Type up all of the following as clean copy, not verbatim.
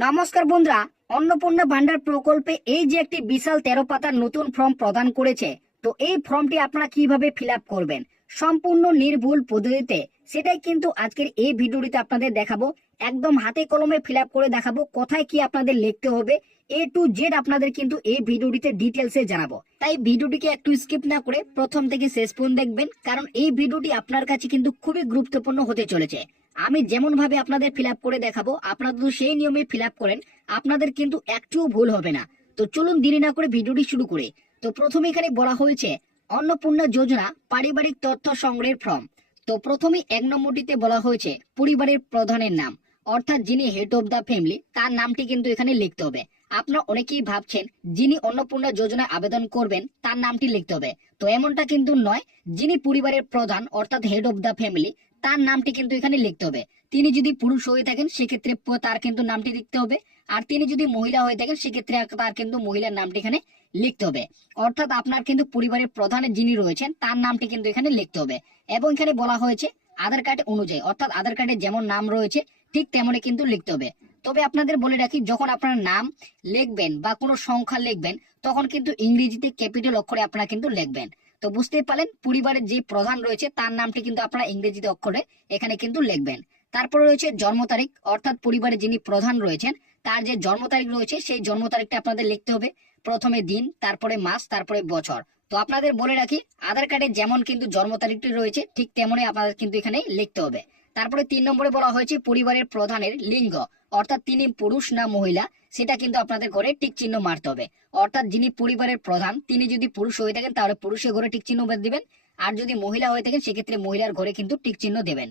নমস্কার বন্ধুরা, অন্নপূর্ণা ভান্ডার প্রকল্পে এই যে একটি বিশাল 13 পাতার নতুন ফর্ম প্রদান করেছে, তো এই ফর্মটি আপনারা কিভাবে ফিল আপ করবেন সম্পূর্ণ নির্ভুল পদ্ধতিতে, সেটাই কিন্তু আজকের এই ভিডিওটিতে আপনাদের দেখাবো। একদম হাতে কলমে ফিল আপ করে দেখাবো কোথায় কি আপনাদের লিখতে হবে, A to Z আপনাদের কিন্তু এই ভিডিওটিতে ডিটেলসে জানাবো। তাই ভিডিওটিকে একটু স্কিপ না করে প্রথম থেকে শেষ পর্যন্ত দেখবেন, কারণ এই ভিডিওটি আপনার কাছে কিন্তু খুবই গুরুত্বপূর্ণ হতে চলেছে। আমি যেমন ভাবে আপনাদের ফিল আপ করে দেখাবো, আপনারা যদি সেই নিয়মে ফিল আপ করেন আপনাদের কিন্তু একটুও ভুল হবে না। তো চলুন দেরি না করে ভিডিওটি শুরু করে। তো প্রথমে এখানে বলা হয়েছে অন্নপূর্ণা যোজনা পারিবারিক তথ্য সংগ্রহের ফর্ম। তো প্রথমে 1 নম্বরটিতে বলা হয়েছে পরিবারের প্রধানের নাম, অর্থাৎ যিনি হেড অফ দা ফ্যামিলি তার নামটি কিন্তু এখানে লিখতে হবে। আপনারা অনেকেই ভাবছেন যিনি অন্নপূর্ণা যোজনা আবেদন করবেন তার নামটি লিখতে হবে, তো এমনটা কিন্তু নয়। যিনি পরিবারের প্রধান অর্থাৎ হেড অফ দা ফ্যামিলি তার নামটি কিন্তু এখানে লিখতে হবে। তিনি যদি পুরুষ হয়ে থাকেন সেক্ষেত্রে তার কিন্তু নামটি লিখতে হবে, আর তিনি যদি মহিলা হয়ে থাকেন সেক্ষেত্রে তার কিন্তু মহিলার নামটি এখানে লিখতে হবে। অর্থাৎ আপনার কিন্তু পরিবারের প্রধান যিনি রয়েছেন তার নামটি কিন্তু এখানে লিখতে হবে। এবং এখানে বলা হয়েছে আধার কার্ড অনুযায়ী, অর্থাৎ আধার কার্ডে যেমন নাম রয়েছে ঠিক তেমনই কিন্তু লিখতে হবে। তবে আপনাদের বলে রাখি, যখন আপনার নাম লিখবেন বা কোনো সংখ্যা লিখবেন তখন কিন্তু ইংরেজিতে ক্যাপিটাল অক্ষরে আপনারা কিন্তু লিখবেন। তো বুঝতেই পারলেন, পরিবারের যে প্রধান রয়েছে তার নামটি কিন্তু আপনারা ইংরেজিতে অক্ষরে এখানে কিন্তু লিখবেন। তারপরে রয়েছে জন্ম তারিখ, অর্থাৎ পরিবারের যিনি প্রধান রয়েছেন তার যে জন্ম তারিখ রয়েছে সেই জন্ম তারিখটা আপনাদের লিখতে হবে। প্রথমে দিন, তারপরে মাস, তারপরে বছর। তো আপনাদের বলে রাখি, আধার কার্ডে যেমন কিন্তু জন্ম তারিখটি রয়েছে ঠিক তেমনই আপনাদের কিন্তু এখানে লিখতে হবে। তারপরে 3 নম্বরে বলা হয়েছে পরিবারের প্রধানের লিঙ্গ, অর্থাৎ তিনি পুরুষ না মহিলা সেটা কিন্তু আপনাদের ঘরে টিক চিহ্ন মারতে হবে। অর্থাৎ যিনি পরিবারের প্রধান তিনি যদি পুরুষ হয়ে থাকেন তাহলে পুরুষের ঘরে টিক চিহ্ন দিবেন, আর যদি মহিলা হয়ে থাকেন সেক্ষেত্রে মহিলার ঘরে কিন্তু টিক চিহ্ন দেবেন।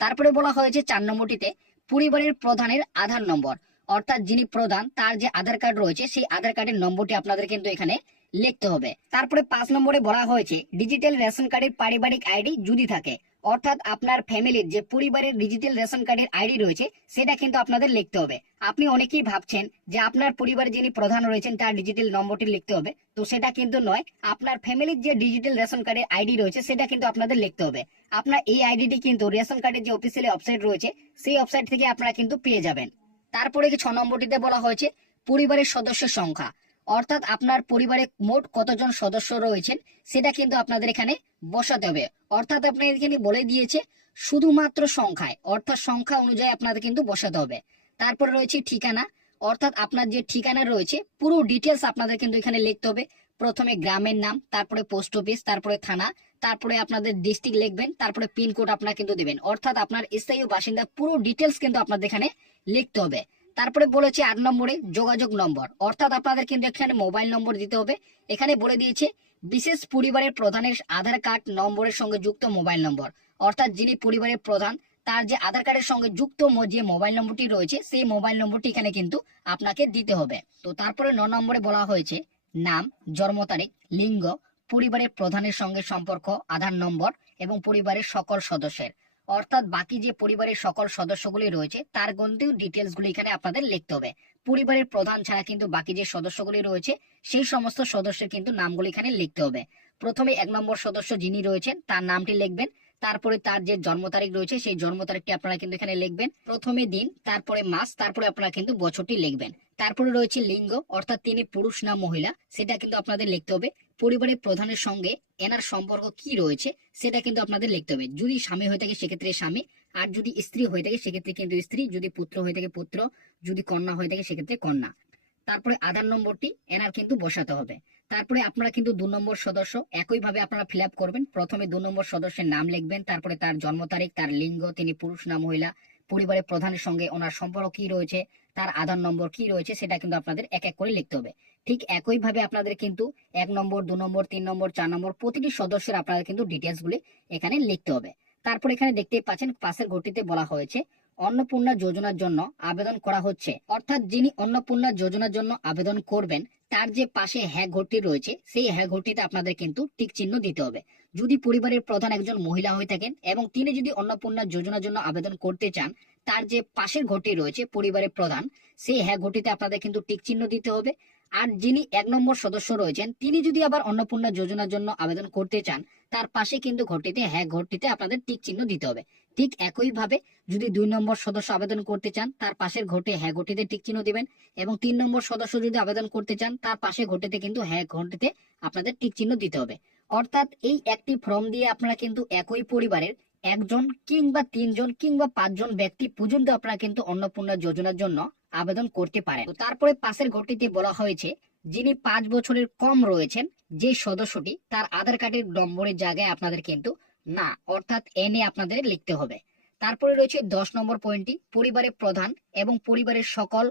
তারপরে বলা হয়েছে 4 নম্বরটিতে পরিবারের প্রধানের আধার নম্বর, অর্থাৎ যিনি প্রধান তার যে আধার কার্ড রয়েছে সেই আধার কার্ডের নম্বরটি আপনাদের কিন্তু এখানে লিখতে হবে। তারপরে 5 নম্বরে বলা হয়েছে ডিজিটাল রেশন কার্ডের পারিবারিক আইডি যদি থাকে, অর্থাৎ আপনার ফ্যামিলির যে পরিবারের ডিজিটাল রেশন কার্ডের আইডি রয়েছে সেটা কিন্তু আপনাদের লিখতে হবে। আপনি অনেকেই ভাবছেন যে আপনার পরিবারে যিনি প্রধান রয়েছেন তার ডিজিটাল নম্বরটি লিখতে হবে, তো সেটা কিন্তু নয়। আপনার ফ্যামিলির যে ডিজিটাল রেশন কার্ডের আইডি রয়েছে সেটা কিন্তু আপনাদের লিখতে হবে। আপনার এই আইডিটি কিন্তু রেশন কার্ডের যে অফিসিয়াল ওয়েবসাইট রয়েছে সেই ওয়েবসাইট থেকে আপনারা কিন্তু পেয়ে যাবেন। তারপরে 6 নম্বরটিতে বলা হয়েছে পরিবারের সদস্যের সংখ্যা, অর্থাৎ আপনার পরিবারে মোট কতজন সদস্য রয়েছেন সেটা কিন্তু আপনাদের এখানে বসাতে হবে। অর্থাৎ আপনার এখানে বলে দিয়েছে শুধুমাত্র সংখ্যায়, অর্থাৎ সংখ্যা অনুযায়ী আপনাদের কিন্তু বসাতে হবে। তারপরে রয়েছে ঠিকানা, অর্থাৎ আপনার যে ঠিকানা রয়েছে পুরো ডিটেলস আপনাদের কিন্তু এখানে লিখতে হবে। প্রথমে গ্রামের নাম, তারপরে পোস্ট অফিস, তারপরে থানা, তারপরে আপনাদের ডিস্ট্রিক্ট লিখবেন, তারপরে পিনকোড আপনারা কিন্তু দেবেন। অর্থাৎ আপনার স্থায়ী বাসিন্দা পুরো ডিটেলস কিন্তু আপনাদের এখানে লিখতে হবে। তারপরে বলেছে 8 নম্বরে যোগাযোগ নম্বর, অর্থাৎ আপনাদের কিন্তু এখানে মোবাইল নম্বর দিতে হবে। এখানে বলে দিয়েছে বিশেষ পরিবারের প্রধানের আধার কার্ড নম্বরের সঙ্গে যুক্ত মোবাইল নম্বর, অর্থাৎ যিনি পরিবারের প্রধান তার যে আধার কার্ডের সঙ্গে যুক্ত যে মোবাইল নম্বরটি রয়েছে সেই মোবাইল নম্বরটি এখানে কিন্তু আপনাকে দিতে হবে। তো তারপরে 9 নম্বরে বলা হয়েছে নাম, জন্ম তারিখ, লিঙ্গ, পরিবারের প্রধানের সঙ্গে সম্পর্ক, আধার নম্বর এবং পরিবারের সকল সদস্যের, অর্থাৎ বাকি যে পরিবারের সকল সদস্যগুলি রয়েছে তার কিন্তু ডিটেলস গুলি এখানে আপনাদের লিখতে হবে। পরিবারের প্রধান ছাড়া কিন্তু বাকি যে সদস্যগুলি রয়েছে সেই সমস্ত সদস্যের কিন্তু নামগুলি এখানে লিখতে হবে। প্রথমে 1 নম্বর সদস্য যিনি রয়েছেন তার নামটি লিখবেন, তারপরে তার যে জন্ম তারিখ রয়েছে সেই জন্ম তারিখটি আপনারা কিন্তু এখানে লিখবেন। প্রথমে দিন, তারপরে মাস, তারপরে আপনারা কিন্তু বছরটি লিখবেন। তারপরে রয়েছে লিঙ্গ, অর্থাৎ তিনি পুরুষ না মহিলা সেটা কিন্তু আপনাদের লিখতে হবে। পরিবারের প্রধানের সঙ্গে এনার সম্পর্ক কি রয়েছে সেটা কিন্তু আপনাদের লিখতে হবে। যদি স্বামী হয়ে থাকে সেক্ষেত্রে স্বামী, আর যদি স্ত্রী হয়ে থাকে সেক্ষেত্রে কিন্তু স্ত্রী, যদি পুত্র হয়ে থাকে পুত্র, যদি কন্যা হয়ে থাকে সেক্ষেত্রে কন্যা। তারপরে আধার নম্বরটি এনার কিন্তু বসাতে হবে। তারপরে আপনারা কিন্তু 2 নম্বর সদস্য একইভাবে আপনারা ফিল আপ করবেন। প্রথমে 2 নম্বর সদস্যের নাম লিখবেন, তারপরে তার জন্ম তারিখ, তার লিঙ্গ, তিনি পুরুষ না মহিলা, পরিবারের প্রধানের সঙ্গে ওনার সম্পর্ক কি রয়েছে, তার আধার নম্বর কি রয়েছে সেটা কিন্তু আপনাদের এক এক করে লিখতে হবে। ঠিক একইভাবে আপনাদের কিন্তু 1 নম্বর, 2 নম্বর, 3 নম্বর, 4 নম্বর প্রতিটি সদস্যের আপনাদের কিন্তু ডিটেলস গুলি এখানে লিখতে হবে। তারপর এখানে দেখতেই পাচ্ছেন পাশের ঘরটিতে বলা হয়েছে অন্নপূর্ণা যোজনার জন্য আবেদন করা হচ্ছে, অর্থাৎ যিনি অন্নপূর্ণা যোজনার জন্য আবেদন করবেন তার যে পাশে হ্যাঁ ঘরটি রয়েছে সেই হ্যাঁ ঘরটিতে আপনাদের কিন্তু টিক চিহ্ন দিতে হবে। যদি পরিবারের প্রধান একজন মহিলা হয়ে থাকেন এবং তিনি যদি অন্নপূর্ণা যোজনার জন্য আবেদন করতে চান, তার যে পাশের ঘরটি রয়েছে পরিবারের প্রধান সেই হ্যাঁ ঘরটিতে আপনাদের কিন্তু টিক চিহ্ন দিতে হবে। আর যিনি 1 নম্বর সদস্য রয়েছেন তিনি যদি আবার অন্নপূর্ণা যোজনার জন্য আবেদন করতে চান তার পাশে কিন্তু ঘরটিতে হ্যাঁ ঘরটিতে আপনাদের টিক চিহ্ন দিতে হবে। ঠিক একইভাবে যদি 2 নম্বর সদস্য আবেদন করতে চান, তার পাশের ঘটে হ্যাঁ ঘটিতে টিক চিহ্ন দিবেন, এবং 3 নম্বর সদস্য যদি আবেদন করতে চান, তার পাশে ঘটিতে কিন্তু হ্যাঁ ঘটিতে আপনাদের টিক চিহ্ন দিতে হবে। অর্থাৎ এই একটি ফর্ম দিয়ে আপনারা কিন্তু একই পরিবারের একজন কিংবা 3জন কিংবা 5জন ব্যক্তি পর্যন্ত আপনারা কিন্তু অন্নপূর্ণা যোজনার জন্য আবেদন করতে পারেন। তো তারপরে পাশের ঘরটিতে বলা হয়েছে যিনি 5 বছরের কম রয়েছেন যে সদস্যটি, তার আধার কার্ডের নম্বরের জায়গায় আপনাদের কিন্তু না অর্থাৎ এনে আপনাদের লিখতে হবে। তারপরে রয়েছে 10 নম্বর পয়েন্টটি, পরিবারের প্রধান এবং পরিবারের সকল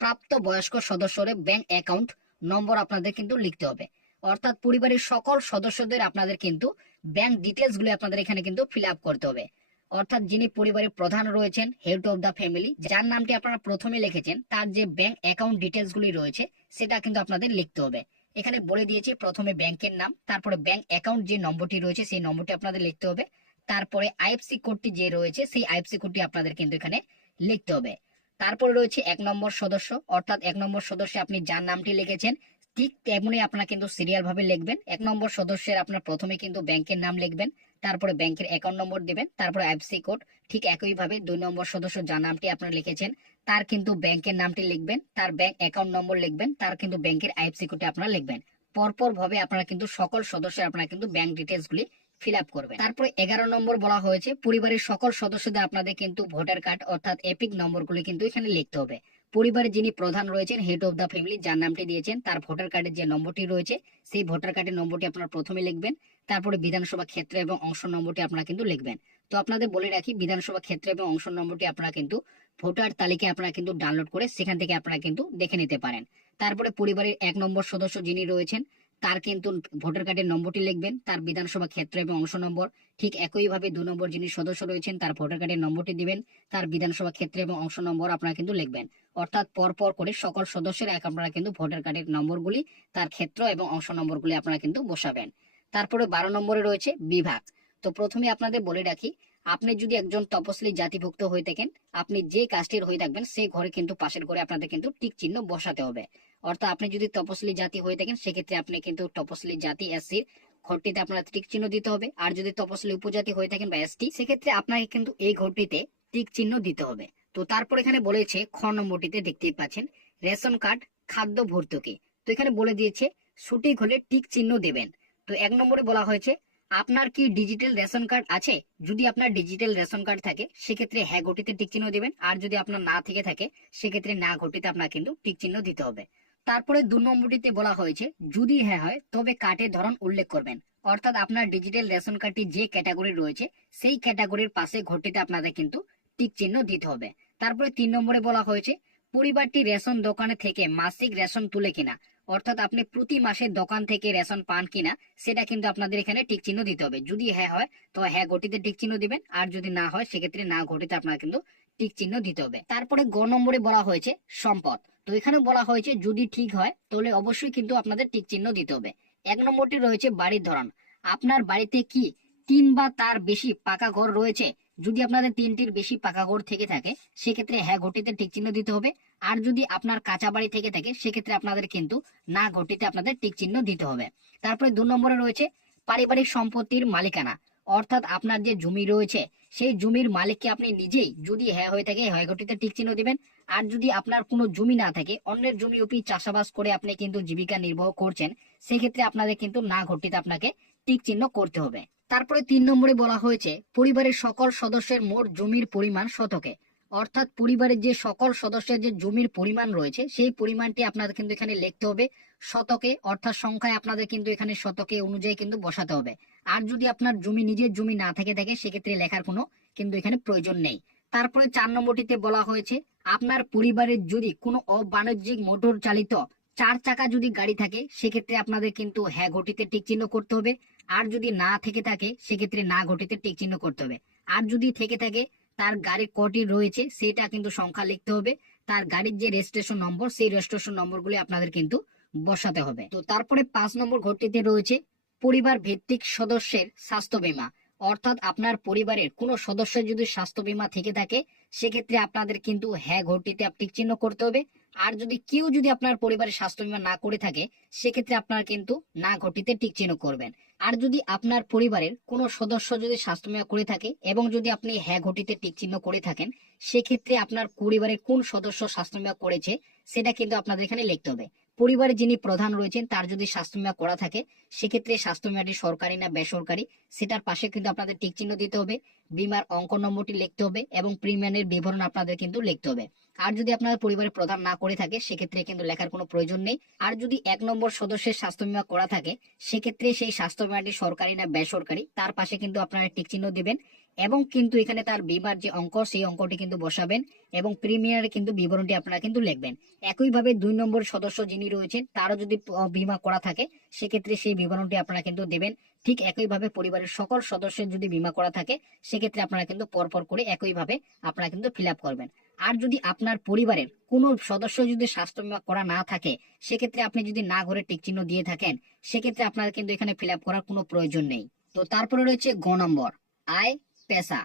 প্রাপ্ত বয়স্ক সদস্যদের ব্যাংক অ্যাকাউন্ট নম্বর আপনাদের কিন্তু লিখতে হবে। অর্থাৎ পরিবারের সকল সদস্যদের আপনাদের কিন্তু ব্যাংক ডিটেলস গুলো আপনাদের এখানে কিন্তু ফিল আপ করতে হবে। অর্থাৎ যিনি পরিবারের প্রধান রয়েছেন, হেড অফ দ্য ফ্যামিলি, যার নামটি আপনারা প্রথমে লিখেছেন, তার যে ব্যাংক অ্যাকাউন্ট ডিটেলস গুলি রয়েছে সেটা কিন্তু আপনাদের লিখতে হবে। এখানে বলে দিয়েছি প্রথমে ব্যাংকের নাম, তারপরে ব্যাংক অ্যাকাউন্ট যে নম্বরটি রয়েছে সেই নম্বরটি আপনাদের লিখতে হবে, তারপরে আইএফসি কোডটি যে রয়েছে সেই আইএফসি কোডটি আপনাদের কিন্তু এখানে লিখতে হবে। তারপরে রয়েছে 1 নম্বর সদস্য, অর্থাৎ 1 নম্বর সদস্যে আপনি যার নামটি লিখেছেন ঠিক তেমনি আপনারা কিন্তু সিরিয়াল ভাবে লিখবেন। 1 নম্বর সদস্যের আপনার প্রথমে কিন্তু ব্যাংকের নাম লিখবেন, তারপরে ব্যাংকের অ্যাকাউন্ট নম্বর দিবেন, তারপরে আইএফসি কোড। ঠিক একইভাবে 2 নম্বর সদস্য যার নামটি আপনারা লিখেছেন তার কিন্তু ব্যাংকের নামটি লিখবেন, তার ব্যাংক অ্যাকাউন্ট নম্বর লিখবেন, তার কিন্তু ব্যাংকের আইএফসি কোডটি আপনারা লিখবেন। পরপর ভাবে আপনারা কিন্তু সকল সদস্যের আপনারা কিন্তু ব্যাংক ডিটেলস গুলি ফিল আপ করবেন। তারপরে 11 নম্বর বলা হয়েছে পরিবারের সকল সদস্যদের আপনাদের কিন্তু ভোটার কার্ড অর্থাৎ এপিক নম্বরগুলি কিন্তু এখানে লিখতে হবে। পরিবারে যিনি প্রধান রয়েছেন, হেড অফ দ্য ফ্যামিলি, যার নামটি দিয়েছেন, তার ভোটার কার্ডের যে নম্বরটি রয়েছে সেই ভোটার কার্ডের নম্বরটি আপনারা প্রথমে লিখবেন, তারপরে বিধানসভা ক্ষেত্র এবং অংশ নম্বরটি আপনারা কিন্তু লিখবেন। তো আপনাদের বলে রাখি বিধানসভা ক্ষেত্র এবং অংশ নম্বরটি আপনারা কিন্তু ভোটার তালিকায় আপনারা কিন্তু ডাউনলোড করে সেখান থেকে আপনারা কিন্তু দেখে নিতে পারেন। তারপরে পরিবারের 1 নম্বর সদস্য যিনি রয়েছেন তার কিন্তু ভোটার কার্ডের নম্বরটি লিখবেন, তার বিধানসভা ক্ষেত্র এবং অংশ নম্বর। ঠিক একইভাবে 2 নম্বর যিনি সদস্য রয়েছেন তার ভোটার কার্ডের নম্বরটি দিবেন, তার বিধানসভা ক্ষেত্র এবং অংশ নম্বর আপনারা কিন্তু লিখবেন। অর্থাৎ পরপর করে সকল সদস্যের আপনারা কিন্তু ভোটার কার্ডের নম্বরগুলি, তার ক্ষেত্র এবং অংশ নম্বরগুলি আপনারা কিন্তু বসাবেন। তারপরে 12 নম্বরে রয়েছে বিভাগ। তো প্রথমে আপনাদের বলে রাখি আপনি যদি একজন তপশিলি জাতিভুক্ত হয়ে থাকেন, আপনি যে কাস্টের হয়ে থাকবেন সেই ঘরে কিন্তু পাশের ঘরে আপনাদের কিন্তু টিক চিহ্ন বসাতে হবে। অর্থাৎ আপনি যদি তপশিলি জাতি হয়ে থাকেন সেক্ষেত্রে আপনি কিন্তু তপশিলি জাতি এসসির ঘরটিতে আপনার টিক চিহ্ন দিতে হবে। আর যদি তপশিলি উপজাতি হয়ে থাকেন বা এসটি সেক্ষেত্রে আপনাকে কিন্তু এই ঘরটিতে টিক চিহ্ন দিতে হবে। তো তারপর এখানে বলেছে খ নম্বরটিতে দেখতেই পাচ্ছেন রেশন কার্ড খাদ্য ভর্তুকি। তো এখানে বলে দিয়েছে সঠিক হলে টিক চিহ্ন দেবেন। তো 1 নম্বরে বলা হয়েছে আপনার কি ডিজিটাল রেশন কার্ড আছে? যদি আপনার ডিজিটাল রেশন কার্ড থাকে সেক্ষেত্রে হ্যাঁ ঘটিতে টিক চিহ্ন দেবেন, আর যদি আপনার না থেকে থাকে সেক্ষেত্রে না ঘটিতে আপনার কিন্তু টিক চিহ্ন দিতে হবে। তারপরে 2 নম্বরটিতে বলা হয়েছে যদি হ্যাঁ হয় তবে কার্ডের ধরন উল্লেখ করবেন। অর্থাৎ আপনার ডিজিটাল রেশন কার্ডটি যে ক্যাটাগরি রয়েছে সেই ক্যাটাগরির পাশে ঘটিতে আপনাদের কিন্তু টিক চিহ্ন দিতে হবে। তারপরে 3 নম্বরে বলা হয়েছে পরিবারটি রেশন দোকানে থেকে মাসিক রেশন তুলে কিনা। অর্থাৎ আপনি প্রতি মাসে দোকান থেকে রেশন পান কিনা সেটা কিন্তু আপনাদের এখানে টিক চিহ্ন দিতে হবে। যদি হ্যাঁ হয় তো হ্যাঁ ঘটিতে টিক চিহ্ন দিবেন, আর যদি না হয় সেক্ষেত্রে না ঘটিতে আপনার কিন্তু টিক চিহ্ন দিতে হবে। তারপরে গ নম্বরে বলা হয়েছে সম্পদ। তো এখানে বলা হয়েছে যদি ঠিক হয় তাহলে অবশ্যই কিন্তু আপনাদের টিক চিহ্ন দিতে হবে। 1 নম্বরটি রয়েছে বাড়ির ধরন। আপনার বাড়িতে কি 3 বা তার বেশি পাকা ঘর রয়েছে? যদি আপনাদের 3টির বেশি পাকা ঘর থেকে থাকে সেক্ষেত্রে হ্যাঁ ঘটিতে টিক চিহ্ন দিতে হবে। আর যদি আপনার কাঁচা বাড়ি থেকে থাকে সেক্ষেত্রে আপনাদের কিন্তু না ঘটিতে আপনাদের টিক চিহ্ন দিতে হবে। তারপরে 2 নম্বরে রয়েছে পারিবারিক সম্পত্তির মালিকানা। অর্থাৎ আপনার যে জমি রয়েছে সেই জমির মালিককে আপনি নিজেই, যদি হ্যাঁ হয়ে থাকে হ্যাঁ ঘটিতে টিক চিহ্ন দিবেন। আর যদি আপনার কোনো জমি না থাকে অন্যের জমি উপর চাষাবাস করে আপনি কিন্তু জীবিকা নির্বাহ করছেন সেক্ষেত্রে আপনাদের কিন্তু না ঘটিতে আপনাকে টিক চিহ্ন করতে হবে। তারপরে 3 নম্বরে বলা হয়েছে পরিবারের সকল সদস্যের মোট জমির পরিমাণ শতকে। অর্থাৎ পরিবারের যে সকল সদস্যের যে জমির পরিমাণ রয়েছে সেই পরিমাণটি আপনাদের কিন্তু এখানে লিখতে হবে শতকে, অর্থাৎ সংখ্যায় আপনাদের কিন্তু এখানে শতকে অনুযায়ী কিন্তু বসাতে হবে। আর যদি আপনার জমি নিজের জমি না থাকে সেক্ষেত্রে লেখার কোনো কিন্তু এখানে প্রয়োজন নেই। তারপরে 4 নম্বরটিতে বলা হয়েছে আপনার পরিবারের যদি কোনো অবাণিজ্যিক মোটর চালিত 4 চাকা যদি গাড়ি থাকে সেক্ষেত্রে আপনাদের কিন্তু হ্যাঁ ঘটিতে টিক চিহ্ন করতে হবে। আর যদি না থেকে থাকে সেক্ষেত্রে না ঘটিতে টিক চিহ্ন করতে হবে। আর যদি থেকে থাকে তার গাড়ির কটি রয়েছে সেটা কিন্তু সংখ্যা লিখতে হবে। তার গাড়ির যে রেজিস্ট্রেশন নম্বর সেই রেজিস্ট্রেশন নম্বরগুলি আপনাদের কিন্তু বসাতে হবে। তো তারপরে 5 নম্বর ঘরটিতে রয়েছে পরিবার ভিত্তিক সদস্যের স্বাস্থ্য বীমা। অর্থাৎ আপনার পরিবারের কোনো সদস্য যদি স্বাস্থ্য বীমা থেকে থাকে সেক্ষেত্রে আপনাদের কিন্তু হ্যাঁ ঘরটিতে টিক চিহ্ন করতে হবে। আর যদি কেউ যদি আপনার পরিবারের স্বাস্থ্য বীমা না করে থাকে সেক্ষেত্রে আপনার কিন্তু না ঘরটিতে টিক চিহ্ন করবেন। আর যদি আপনার পরিবারের কোনো সদস্য যদি স্বাস্থ্য বীমা করে থাকে এবং যদি আপনি হ্যাঁ ঘটিতে টিক চিহ্ন করে থাকেন সেক্ষেত্রে আপনার পরিবারের কোন সদস্য স্বাস্থ্য বীমা করেছে সেটা কিন্তু আপনাদের এখানে লিখতে হবে। পরিবারে যিনি প্রধান রয়েছেন তার যদি স্বাস্থ্য বীমা করা থাকে সেক্ষেত্রে স্বাস্থ্য বীমাটি সরকারি না বেসরকারি সেটার পাশে কিন্তু আপনাদের টিক চিহ্ন দিতে হবে, বীমার অঙ্ক নম্বরটি লিখতে হবে এবং প্রিমিয়ামের বিবরণ আপনাদের কিন্তু লিখতে হবে। আর যদি আপনার পরিবারের প্রধান না করে থাকে সেক্ষেত্রে কিন্তু লেখার কোনো প্রয়োজন নেই। আর যদি 1 নম্বর সদস্যের স্বাস্থ্য বীমা করা থাকে সেক্ষেত্রে সেই স্বাস্থ্য বীমাটি সরকারি না বেসরকারি তার পাশে কিন্তু আপনারা টিক চিহ্ন দিবেন এবং কিন্তু এখানে তার বীমার যে অঙ্ক সেই অঙ্কটি কিন্তু বসাবেন এবং প্রিমিয়ামের কিন্তু বিবরণটি আপনারা কিন্তু লিখবেন। একইভাবে 2 নম্বর সদস্য যিনি রয়েছেন তারও যদি বীমা করা থাকে সেক্ষেত্রে সেই বিবরণটি আপনারা কিন্তু দেবেন। ঠিক একইভাবে পরিবারের সকল সদস্যের যদি বীমা করা থাকে সেক্ষেত্রে আপনারা কিন্তু পরপর করে একইভাবে আপনারা কিন্তু ফিল আপ করবেন। আর যদি আপনার পরিবারের কোনো সদস্য যদি স্বাস্থ্য বীমা করা না থাকে সেক্ষেত্রে আপনি যদি না ঘরে টিক চিহ্ন দিয়ে থাকেন সেক্ষেত্রে আপনার কিন্তু এখানে ফিল আপ করার কোনো প্রয়োজন নেই। তো তারপরে রয়েছে গ নম্বর আয় পেশা।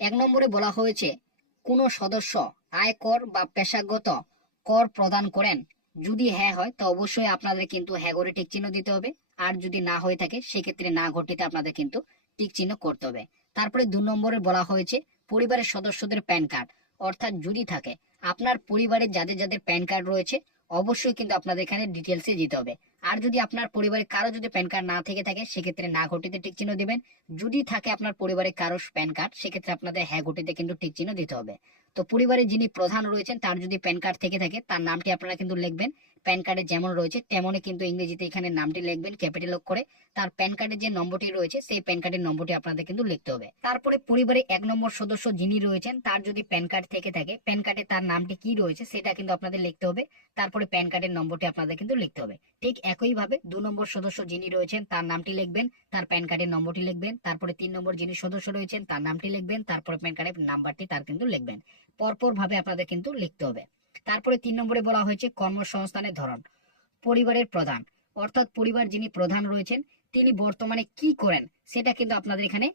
1 নম্বরে বলা হয়েছে কোনো সদস্য আয়কর বা পেশাগত কর প্রদান করেন, যদি হ্যাঁ হয় তো অবশ্যই আপনাদের কিন্তু হ্যাঁ ঘরে টিক চিহ্ন দিতে হবে। আর যদি না হয়ে থাকে সেক্ষেত্রে না ঘটিতে আপনাদের কিন্তু টিক চিহ্ন করতে হবে। তারপরে 2 নম্বরে বলা হয়েছে পরিবারের সদস্যদের প্যান কার্ড, অর্থাৎ যদি থাকে আপনার পরিবারের যাদের যাদের প্যান কার্ড রয়েছে অবশ্যই কিন্তু আপনাদের এখানে ডিটেলসে দিতে হবে। আর যদি আপনার পরিবারে কারো যদি প্যান কার্ড না থেকে থাকে সেক্ষেত্রে না ঘটিতে টিক চিহ্ন দিবেন। যদি থাকে আপনার পরিবারে কারো প্যান কার্ড সেক্ষেত্রে আপনাদের হ্যাঁ ঘটিতে কিন্তু টিক চিহ্ন দিতে হবে। তো পরিবারের যিনি প্রধান রয়েছেন তার যদি প্যান কার্ড থেকে থাকে তার নামটি আপনারা কিন্তু লিখবেন। প্যান কার্ডে যেমন রয়েছে তেমনই কিন্তু ইংরেজিতে এখানে নামটি লিখবেন ক্যাপিটাল করে। তার প্যান কার্ডের যে নম্বরটি রয়েছে সেই প্যান কার্ডের নম্বরটি আপনাদের কিন্তু লিখতে হবে। তারপরে পরিবারে 1 নম্বর সদস্য যিনি রয়েছেন তার যদি প্যান কার্ড থেকে থাকে প্যান কার্ডে তার নামটি কি রয়েছে সেটা কিন্তু আপনাদের লিখতে হবে। তারপরে প্যান কার্ডের নম্বরটি আপনাদের কিন্তু লিখতে হবে। ঠিক একইভাবে 2 নম্বর সদস্য যিনি রয়েছেন তার নামটি লিখবেন, তার প্যান কার্ডের নম্বরটি লিখবেন। তারপরে 3 নম্বর যিনি সদস্য রয়েছেন তার নামটি লিখবেন, তারপরে প্যান কার্ডের নাম্বারটি তার কিন্তু লিখবেন। পরপর ভাবে আপনাদের কিন্তু লিখতে হবে। তারপরে 3 নম্বরে বলা হয়েছে কর্মসংস্থানের ধরন। পরিবারের প্রধান অর্থাৎ পরিবার যিনি প্রধান রয়েছেন তিনি বর্তমানে কি করেন সেটা কিন্তু আপনাদের এখানে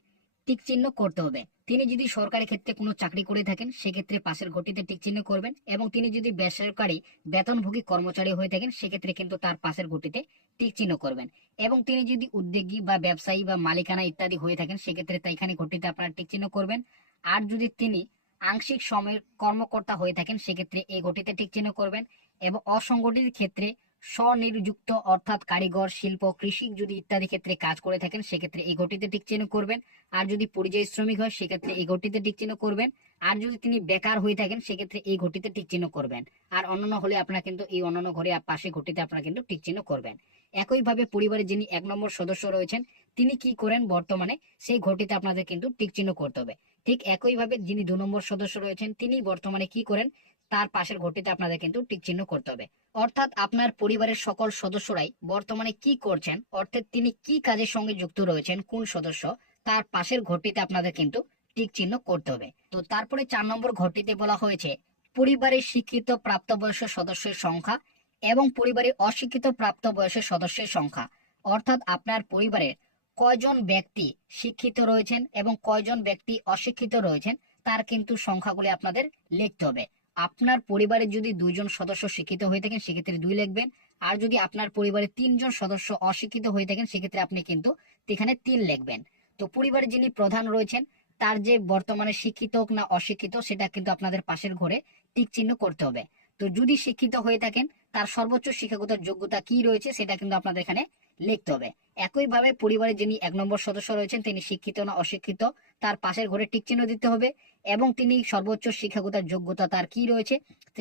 টিক চিহ্ন করতে হবে। তিনি যদি সরকারি ক্ষেত্রে কোনো চাকরি করে থাকেন সেক্ষেত্রে পাশের ঘটিতে টিক চিহ্ন করবেন এবং তিনি যদি বেসরকারি বেতনভোগী কর্মচারী হয়ে থাকেন সেক্ষেত্রে কিন্তু তার পাশের ঘটিতে টিক চিহ্ন করবেন। এবং তিনি যদি উদ্যোগী বা ব্যবসায়ী বা মালিকানা ইত্যাদি হয়ে থাকেন সেক্ষেত্রে এখানে ঘটিতে আপনারা টিক চিহ্ন করবেন। আর যদি তিনি আংশিক সময়ের কর্মকর্তা হয়ে থাকেন সেক্ষেত্রে এই ঘটিতে টিক চিহ্ন করবেন। এবং অসংগঠিত ক্ষেত্রে স্বনিযুক্ত অর্থাৎ কারিগর, শিল্প, কৃষি যদি ইত্যাদি ক্ষেত্রে কাজ করে থাকেন সেক্ষেত্রে এই ঘটিতে টিক চিহ্ন করবেন। আর যদি পরিযায়ী শ্রমিক হয় সেক্ষেত্রে এই ঘটিতে টিক চিহ্ন করবেন। আর যদি তিনি বেকার হয়ে থাকেন সেক্ষেত্রে এই ঘটিতে টিক চিহ্ন করবেন। আর অন্যান্য হলে আপনারা কিন্তু এই অন্যান্য ঘরে পাশে ঘটিতে আপনারা কিন্তু টিক চিহ্ন করবেন। একইভাবে পরিবারের যিনি 1 নম্বর সদস্য রয়েছেন তিনি কি করেন বর্তমানে সেই ঘটিতে আপনাদের কিন্তু টিক চিহ্ন করতে হবে। ঠিক একইভাবে যিনি 2 নম্বর সদস্য রয়েছেন তিনি বর্তমানে কি করেন তার পাশের ঘটিতে আপনাদের কিন্তু টিক চিহ্ন করতে হবে। অর্থাৎ আপনার পরিবারের সকল সদস্যরাই বর্তমানে কি করছেন, অর্থাৎ তিনি কি কাজের সঙ্গে যুক্ত রয়েছেন কোন সদস্য তার পাশের ঘরটিতে আপনাদের কিন্তু টিক চিহ্ন করতে হবে। তো তারপরে 4 নম্বর ঘরটিতে বলা হয়েছে পরিবারের শিক্ষিত প্রাপ্তবয়স্ক সদস্যের সংখ্যা এবং পরিবারের অশিক্ষিত প্রাপ্তবয়স্ক সদস্যের সংখ্যা। অর্থাৎ আপনার পরিবারের কয়জন ব্যক্তি শিক্ষিত রয়েছেন এবং কয়জন ব্যক্তি অশিক্ষিত রয়েছেন তার কিন্তু সংখ্যাগুলি আপনাদের লিখতে হবে। আপনার পরিবারে যদি 2 জন সদস্য শিক্ষিত হয়ে থাকেন সেক্ষেত্রে 2 লিখবেন। আর যদি আপনার পরিবারে 3 জন সদস্য অশিক্ষিত হয়ে থাকেন সেক্ষেত্রে আপনি কিন্তু এখানে 3 লিখবেন। তো পরিবারে যিনি প্রধান রয়েছেন তার যে বর্তমানে শিক্ষিত না অশিক্ষিত সেটা কিন্তু আপনাদের পাশের ঘরে টিক চিহ্ন করতে হবে। তো যদি শিক্ষিত হয়ে থাকেন তার সর্বোচ্চ শিক্ষাগত যোগ্যতা কি রয়েছে সেটা কিন্তু আপনাদের এখানে লিখতে হবে। একইভাবে পরিবারের যিনি 1 নম্বর সদস্য রয়েছেন তিনি শিক্ষিত না অশিক্ষিত তার পাশের ঘরে টিক চিহ্ন দিতে হবে এবং তিনি সর্বোচ্চ শিক্ষাগত যোগ্যতা তার কি রয়েছে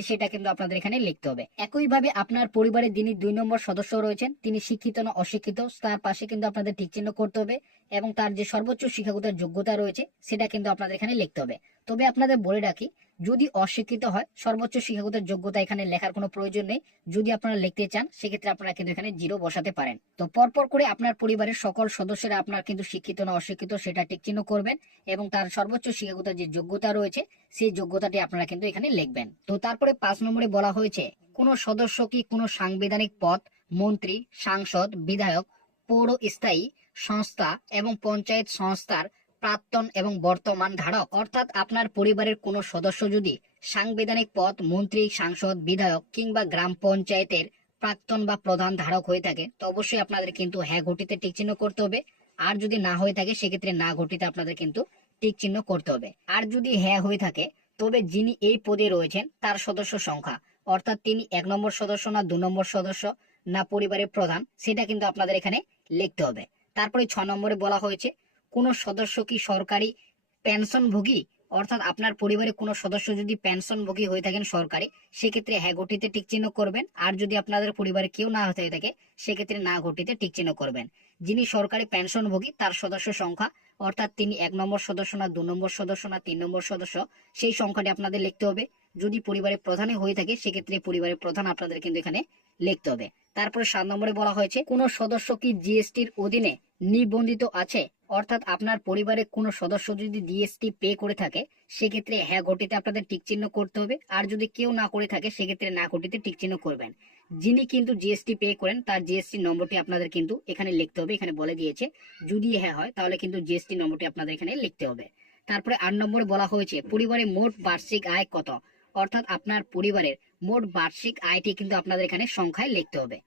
সেটা কিন্তু আপনাদের এখানে লিখতে হবে। একইভাবে আপনার পরিবারের যিনি 2 নম্বর সদস্য রয়েছেন তিনি শিক্ষিত না অশিক্ষিত তার পাশে কিন্তু আপনাদের টিক চিহ্ন করতে হবে এবং তার যে সর্বোচ্চ শিক্ষাগত যোগ্যতা রয়েছে সেটা কিন্তু আপনাদের এখানে লিখতে হবে। তবে আপনাদের বলে রাখি যদি অশিক্ষিত হয় সর্বোচ্চ শিক্ষাগত যোগ্যতা এখানে লেখার কোনো প্রয়োজন নেই। যদি আপনারা লিখতে চান সেক্ষেত্রে আপনারা কিন্তু এখানে 0 বসাতে পারেন। তো পরপর করে আপনার পরিবারের সকল সদস্যরা আপনার কিন্তু শিক্ষিত না অশিক্ষিত সেটা টিক চিহ্ন করবেন এবং তার সর্বোচ্চ শিক্ষাগত যে যোগ্যতা রয়েছে সেই যোগ্যতাটি আপনারা কিন্তু এখানে লিখবেন। তো তারপরে 5 নম্বরে বলা হয়েছে কোন সদস্য কি কোনো সাংবিধানিক পদ, মন্ত্রী, সাংসদ, বিধায়ক, পৌর স্থায়ী সংস্থা এবং পঞ্চায়েত সংস্থার প্রাক্তন এবং বর্তমান ধারক, অর্থাৎ আপনার পরিবারের কোনো সদস্য যদি সাংবিধানিক পদ, মন্ত্রী, সাংসদ, বিধায়ক কিংবা গ্রাম পঞ্চায়েতের প্রাক্তন বা প্রধান ধারক হয়ে থাকে, তো অবশ্যই আপনাদের কিন্তু হ্যাঁ ঘটিতে টিক চিহ্ন করতে হবে। আর যদি না হয়ে থাকে সেক্ষেত্রে না ঘটিতে আপনাদের কিন্তু টিক চিহ্ন করতে হবে। আর যদি হ্যাঁ হয়ে থাকে, তবে যিনি এই পদে রয়েছেন তার সদস্য সংখ্যা, অর্থাৎ তিনি 1 নম্বর সদস্য না 2 নম্বর সদস্য না পরিবারের প্রধান, সেটা কিন্তু আপনাদের এখানে লিখতে হবে। তারপরে 6 নম্বরে বলা হয়েছে কোন সদস্য কি সরকারি পেনশনভোগী, অর্থাৎ আপনার পরিবারে কোনো সদস্য যদি পেনশনভোগী হয়ে থাকেন সরকারি, সেক্ষেত্রে হ্যাঁ ঘটিতে টিক চিহ্ন করবেন। আর যদি আপনাদের পরিবারে কেউ না হয়ে থাকে সেক্ষেত্রে না ঘটিতে টিক চিহ্ন করবেন। যিনি সরকারি পেনশনভোগী তার সদস্য সংখ্যা, অর্থাৎ তিনি 1 নম্বর সদস্য না 2 নম্বর সদস্য না 3 নম্বর সদস্য, সেই সংখ্যাটি আপনাদের লিখতে হবে। যদি পরিবারের প্রধানে হয়ে থাকে সেক্ষেত্রে পরিবারের প্রধান আপনাদের কিন্তু এখানে লিখতে হবে। তারপরে 7 নম্বরে বলা হয়েছে কোন সদস্য কি জিএসটির অধীনে নিবন্ধিত আছে, অর্থাৎ আপনার পরিবারের কোনো সদস্য যদি জিএসটি পে করে থাকে সেক্ষেত্রে হ্যাঁ ঘটিতে আপনাদের টিক চিহ্ন করতে হবে। আর যদি কেউ না করে থাকে সেক্ষেত্রে না ঘটিতে টিক চিহ্ন করবেন। যিনি কিন্তু জিএসটি পে করেন তার জিএসটি নম্বরটি আপনাদের কিন্তু এখানে লিখতে হবে। এখানে বলে দিয়েছে যদি হ্যাঁ হয় তাহলে কিন্তু জিএসটি নম্বরটি আপনাদের এখানে লিখতে হবে। তারপরে 8 নম্বরে বলা হয়েছে পরিবারের মোট বার্ষিক আয় কত, অর্থাৎ আপনার পরিবারের মোট বার্ষিক আয়টি কিন্তু আপনাদের এখানে সংখ্যায় লিখতে হবে।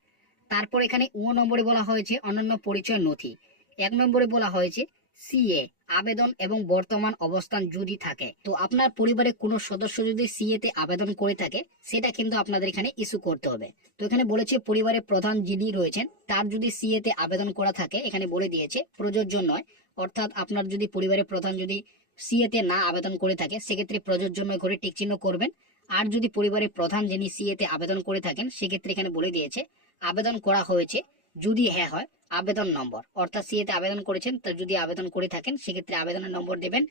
তারপর এখানে 9 নম্বরে বলা হয়েছে অন্যান্য পরিচয় নথি। 1 নম্বরে বলা হয়েছে সিএ আবেদন এবং বর্তমান অবস্থান যদি থাকে, তো আপনার পরিবারের কোনো সদস্য যদি সিএ তে আবেদন করে থাকে সেটা কিন্তু আপনাদের এখানে ইস্যু করতে হবে। তো এখানে বলেছে পরিবারের প্রধান যিনি রয়েছেন তার যদি সিএ তে আবেদন করা থাকে, এখানে বলে দিয়েছে প্রযোজ্য নয়, অর্থাৎ আপনার যদি পরিবারের প্রধান যদি সিএ তে না আবেদন করে থাকে সেক্ষেত্রে প্রযোজ্য নয় করে টিক চিহ্ন করবেন। আর যদি পরিবারের প্রধান যিনি সিএ তে আবেদন করে থাকেন সেক্ষেত্রে এখানে বলে দিয়েছে আবেদন করা হয়েছে যদি হ্যাঁ হয় আবেদন নম্বর, অর্থাৎ সিএ তে আবেদন করেছেন তা যদি আবেদন করে থাকেন সেক্ষেত্রে আবেদনের নম্বর দেবেন।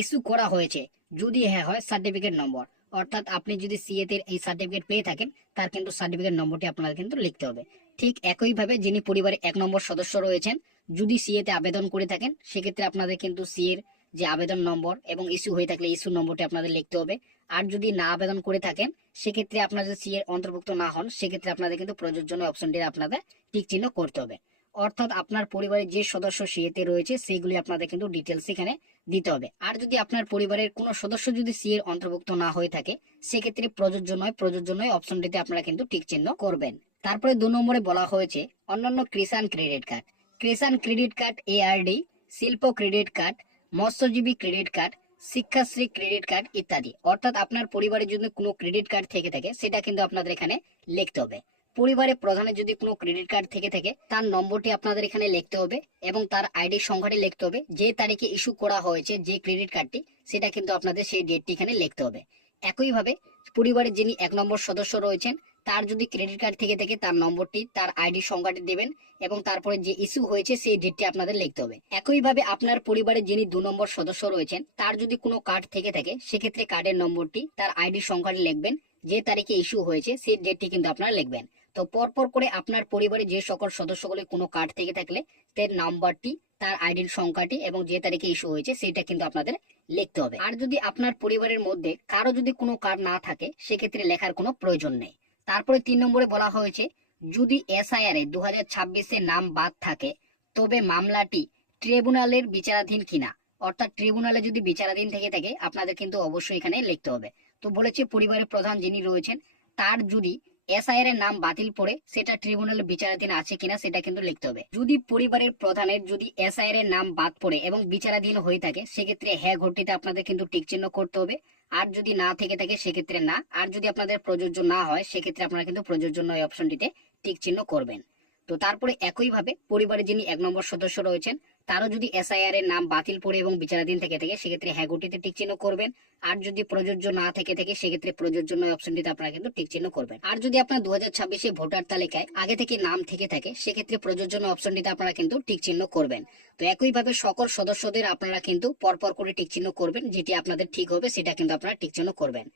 ইস্যু করা হয়েছে যদি হ্যাঁ হয় সার্টিফিকেট নম্বর, অর্থাৎ আপনি যদি সিএ তে এই সার্টিফিকেট পেয়ে থাকেন তার কিন্তু সার্টিফিকেট নম্বরটি আপনার কিন্তু লিখতে হবে। ঠিক একইভাবে যিনি পরিবারের 1 নম্বর সদস্য রয়েছেন যদি সিএ তে আবেদন করে থাকেন সেক্ষেত্রে আপনাদের কিন্তু সিএর যে আবেদন নম্বর এবং ইস্যু হয়ে থাকলে ইস্যু নম্বরটি আপনাদের লিখতে হবে। আর যদি না আবেদন করে থাকেন সেক্ষেত্রে আপনার যদি সিএর অন্তর্ভুক্ত না হন সেক্ষেত্রে আপনাদের কিন্তু প্রযোজ্য নয় অপশনটি আপনাদের টিক চিহ্ন করতে হবে। অর্থাৎ আপনার পরিবারের যে সদস্য সিএতে রয়েছে সেইগুলি আপনাদের কিন্তু ডিটেলস এখানে দিতে হবে। আর যদি আপনার পরিবারের কোনো সদস্য যদি সি এর অন্তর্ভুক্ত না হয়ে থাকে সেক্ষেত্রে প্রযোজ্য নয় অপশনটিতে আপনারা কিন্তু টিক চিহ্ন করবেন। তারপরে 2 নম্বরে বলা হয়েছে অন্যান্য কিষাণ ক্রেডিট কার্ড, কিষাণ ক্রেডিট কার্ড এআরডি, শিল্প ক্রেডিট কার্ড, মৎস্যজীবী credit card, Shikshashree credit card ইত্যাদি। অর্থাৎ আপনার পরিবারের যদি কোনো ক্রেডিট কার্ড থেকে থাকে সেটা কিন্তু আপনাদের এখানে লিখতে হবে। পরিবারের প্রধানের যদি কোনো ক্রেডিট কার্ড থেকে থাকে তার নম্বরটি আপনাদের এখানে লিখতে হবে এবং তার আইডি সংখ্যাটি লিখতে হবে। যে তারিখে ইস্যু করা হয়েছে যে ক্রেডিট কার্ডটি সেটা কিন্তু আপনাদের সেই ডেটটি এখানে লিখতে হবে। একইভাবে পরিবারের যিনি 1 নম্বর সদস্য রয়েছেন তার যদি ক্রেডিট কার্ড থেকে থাকে তার নম্বরটি তার আইডি সংখ্যাটি দেবেন এবং তারপরে যে ইস্যু হয়েছে সেই ডেটটি আপনাদের লিখতে হবে। একইভাবে আপনার পরিবারের যিনি 2 নম্বর সদস্য রয়েছেন তার যদি কোনো কার্ড থেকে থাকে সেক্ষেত্রে কার্ডের নম্বরটি তার আইডি সংখ্যাটি লিখবেন, যে তারিখে ইস্যু হয়েছে সেই ডেটটি কিন্তু আপনারা লিখবেন। তো পরপর করে আপনার পরিবারে যে সকল সদস্যগুলি কোনো কার্ড থেকে থাকলে তার নাম্বারটি, তার আইডির সংখ্যাটি এবং যে তারিখে ইস্যু হয়েছে সেটা কিন্তু আপনাদের লিখতে হবে। আর যদি আপনার পরিবারের মধ্যে কারো যদি কোনো কার্ড না থাকে সেক্ষেত্রে লেখার কোনো প্রয়োজন নেই। তারপরে 3 নম্বরে বলা হয়েছে যদি এসআইআর এ 2026 নাম বাদ থাকে তবে মামলাটি ট্রিব্যুনালের বিচারাধীন কিনা, অর্থাৎ ট্রিব্যুনালে যদি বিচারাধীন থেকে থাকে আপনাদের কিন্তু অবশ্যই এখানে লিখতে হবে। তো বলেছে পরিবারের প্রধান যিনি রয়েছেন তার যদি এসআইআর এর নাম বাতিল পড়ে সেটা ট্রিব্যুনালের বিচারাধীন আছে কিনা সেটা কিন্তু লিখতে হবে। যদি পরিবারের প্রধানের যদি এসআইআর এর নাম বাদ পড়ে এবং বিচারাধীন হয়ে থাকে সেক্ষেত্রে হ্যাঁ ঘটিতে আপনাদের কিন্তু টিক চিহ্ন করতে হবে। আর যদি না থেকে থাকে সেক্ষেত্রে না। আর যদি আপনাদের প্রযোজ্য না হয় সেক্ষেত্রে আপনারা কিন্তু প্রযোজ্য নয় অপশনটিতে টিক চিহ্ন করবেন। তো তারপরে একইভাবে পরিবারে যিনি 1 নম্বর সদস্য রয়েছেন তারও যদি এসআইআর এর নাম বাতিল পড়ে এবং বিচারাধীন থেকে থাকে সেক্ষেত্রে হ্যাঁ ঘটিতে টিক চিহ্ন করবেন। আর যদি প্রযোজ্য না থেকে থাকে সেক্ষেত্রে প্রযোজ্য নয় অপশনটিতে আপনারা কিন্তু টিক চিহ্ন করবেন। আর যদি আপনার 2026 ভোটার তালিকায় আগে থেকে নাম থেকে থাকে সেক্ষেত্রে প্রযোজ্য নয় অপশনটিতে আপনারা কিন্তু টিক চিহ্ন করবেন। তো একইভাবে সকল সদস্যদের আপনারা কিন্তু পরপর করে টিক চিহ্ন করবেন, যেটি আপনাদের ঠিক হবে সেটা কিন্তু আপনারা টিক চিহ্ন করবেন।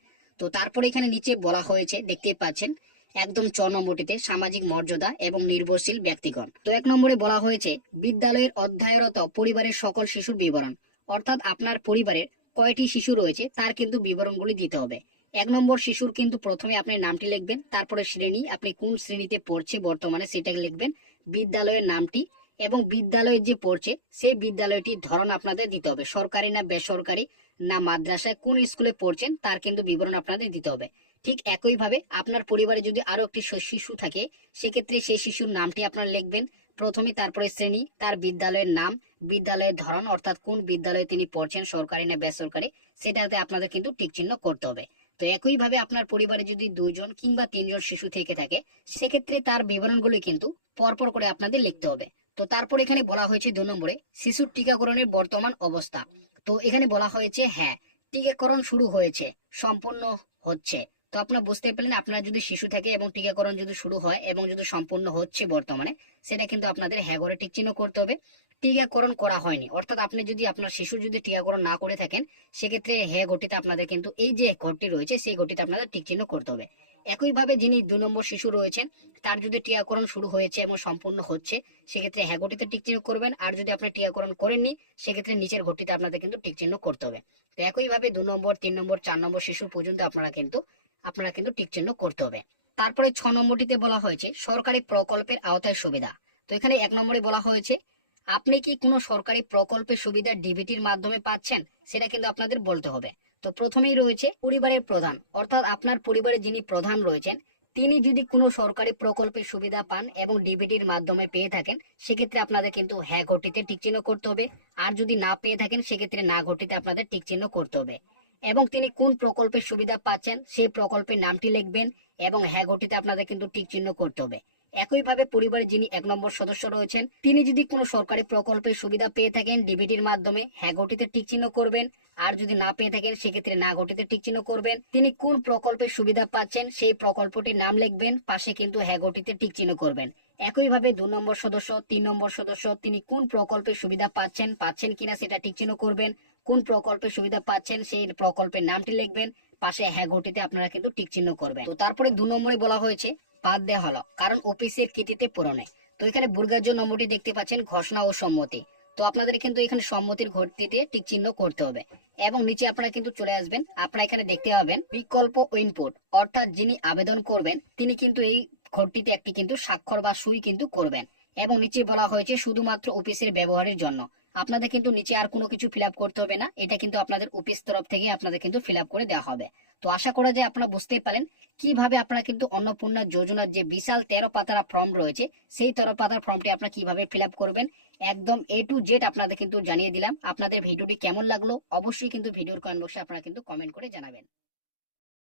তো তারপরে এখানে নিচে বলা হয়েছে দেখতে পাচ্ছেন একদম 4 নম্বরটিতে সামাজিক মর্যাদা এবং নির্ভরশীল ব্যক্তিগণ। তো 1 নম্বরে বলা হয়েছে বিদ্যালয়ের অধ্যয়নরত পরিবারের সকল শিশুর বিবরণ, অর্থাৎ আপনার পরিবারের কয়টি শিশু রয়েছে তার কিন্তু বিবরণগুলি দিতে হবে। 1 নম্বর শিশুর কিন্তু প্রথমে আপনি নামটি লিখবেন, তারপরে শ্রেণী, আপনি কোন শ্রেণীতে পড়ছে বর্তমানে সেটা লিখবেন, বিদ্যালয়ের নামটি এবং বিদ্যালয়ে যে পড়ছে সেই বিদ্যালয়টির ধরন আপনাদের দিতে হবে, সরকারি না বেসরকারি না মাদ্রাসায় কোন স্কুলে পড়ছেন তার কিন্তু বিবরণ আপনাদের দিতে হবে। ঠিক একইভাবে আপনার পরিবারে যদি আরো একটি শিশু থাকে সেক্ষেত্রে সেই শিশুর নামটি আপনারা লিখবেন প্রথমে, তারপরে শ্রেণী, তার বিদ্যালয়ের নাম, বিদ্যালয়ের ধরন অর্থাৎ কোন বিদ্যালয়ে তিনি পড়ছেন সরকারি না বেসরকারি সেটাতে আপনাদের কিন্তু টিক চিহ্ন করতে হবে। তো একইভাবে আপনার পরিবারে যদি 2জন কিংবা 3জন শিশু থেকে থাকে সেক্ষেত্রে তার বিবরণগুলি কিন্তু পরপর করে আপনাদের লিখতে হবে। তো তারপর এখানে বলা হয়েছে 2 নম্বরে শিশুর টিকাকরণের বর্তমান অবস্থা। তো এখানে বলা হয়েছে হ্যাঁ টিকাকরণ শুরু হয়েছে, সম্পূর্ণ হচ্ছে। তো আপনারা বুঝতে পারলেন আপনার যদি শিশু থাকে এবং টিকাকরণ যদি শুরু হয় এবং যদি সম্পূর্ণ হচ্ছে বর্তমানে, সেটা কিন্তু আপনাদের হ্যাঁ করে টিক চিহ্ন করতে হবে। টিকাকরণ করা হয়নি অর্থাৎ আপনি যদি আপনার শিশুর যদি টিকাকরণ না করে থাকেন সেক্ষেত্রে হ্যাঁ ঘটিতে আপনাদের কিন্তু এই যে ঘরটি রয়েছে সেই ঘরটিতে আপনাদের টিক চিহ্ন করতে হবে। একইভাবে যিনি 2 নম্বর শিশু রয়েছেন তার যদি টিকাকরণ শুরু হয়েছে এবং সম্পূর্ণ হচ্ছে সেক্ষেত্রে হ্যাঁ ঘটিতে টিক চিহ্ন করবেন, আর যদি আপনি টিকাকরণ করেননি সেক্ষেত্রে নিচের ঘরটিতে আপনাদের কিন্তু টিক চিহ্ন করতে হবে। তো একইভাবে 2 নম্বর 3 নম্বর 4 নম্বর শিশু পর্যন্ত আপনারা কিন্তু টিক চিহ্ন করতে হবে। তারপরে 6 নম্বরটিতে বলা হয়েছে সরকারি প্রকল্পের আওতায় সুবিধা। তো এখানে 1 নম্বরে বলা হয়েছে আপনি কি কোনো সরকারি প্রকল্পের সুবিধা ডিবিটির মাধ্যমে পাচ্ছেন সেটা কিন্তু আপনাদের বলতে হবে। তো প্রথমেই রয়েছে পরিবারের প্রধান অর্থাৎ আপনার পরিবারে যিনি প্রধান রয়েছেন তিনি যদি কোনো সরকারি প্রকল্পের সুবিধা পান এবং ডিবিটির মাধ্যমে পেয়ে থাকেন সেক্ষেত্রে আপনাদের কিন্তু হ্যাঁ ঘটিতে টিক চিহ্ন করতে হবে, আর যদি না পেয়ে থাকেন সেক্ষেত্রে না ঘটিতে আপনাদের টিক চিহ্ন করতে হবে। এবং তিনি কোন প্রকল্পের সুবিধা পাচ্ছেন সেই প্রকল্পের নামটি লিখবেন এবং হ্যাঁ ঘটিতে আপনাদের কিন্তু টিক চিহ্ন করতে হবে। একইভাবে পরিবারের যিনি 1 নম্বর সদস্য রয়েছেন তিনি যদি কোনো সরকারি প্রকল্পের সুবিধা পেয়ে থাকেন ডিবিটির মাধ্যমে হ্যাঁ ঘটিতে টিক চিহ্ন করবেন, আর যদি না পেয়ে থাকেন সেক্ষেত্রে না ঘটিতে টিক চিহ্ন করবেন। তিনি কোন প্রকল্পের সুবিধা পাচ্ছেন সেই প্রকল্পটির নাম লিখবেন, পাশে কিন্তু হ্যাঁ ঘটিতে টিক চিহ্ন করবেন। একইভাবে 2 নম্বর সদস্য 3 নম্বর সদস্য তিনি কোন প্রকল্পের সুবিধা পাচ্ছেন কিনা সেটা টিক চিহ্ন করবেন, কোন প্রকল্পের সুবিধা পাচ্ছেন সেই প্রকল্পের নামটি লিখবেন, পাশে হ্যাঁ ঘটিতে আপনারা কিন্তু টিক চিহ্ন করবেন। তো তারপরে 2 নম্বরে বলা হয়েছে বাদ দেওয়া হলো কারণ অফিসের কৃতিতে পূরণে। তো এখানে বুর্গার্য নম্বরটি দেখতে পাচ্ছেন ঘোষণা ও সম্মতি। তো আপনাদের কিন্তু এখানে সম্মতির ঘটিতে টিক চিহ্ন করতে হবে এবং নিচে আপনারা কিন্তু চলে আসবেন, আপনারা এখানে দেখতে পাবেন বিকল্প ইনপুট অর্থাৎ যিনি আবেদন করবেন তিনি কিন্তু এই ঘরটিতে একটি কিন্তু স্বাক্ষর বা সই কিন্তু করবেন। এবং নিচে বলা হয়েছে শুধুমাত্র অফিসের ব্যবহারের জন্য। আপনাদের কিন্তু নিচে আর কোনো কিছু ফিল করতে হবে না, এটা কিন্তু আপনাদের অফিস তরফ থেকে আপনাদের কিন্তু ফিল করে দেওয়া হবে। তো আশা করা যায় আপনারা বুঝতেই পারেন কিভাবে আপনারা কিন্তু অন্নপূর্ণা যোজনার যে বিশাল 13 পাতার ফর্ম রয়েছে সেই 13 পাতার ফর্মটি আপনারা কিভাবে ফিল করবেন একদম A to Z আপনাদের কিন্তু জানিয়ে দিলাম। আপনাদের ভিডিওটি কেমন লাগলো অবশ্যই কিন্তু ভিডিওর কমেন্ট বক্সে আপনারা কিন্তু কমেন্ট করে জানাবেন।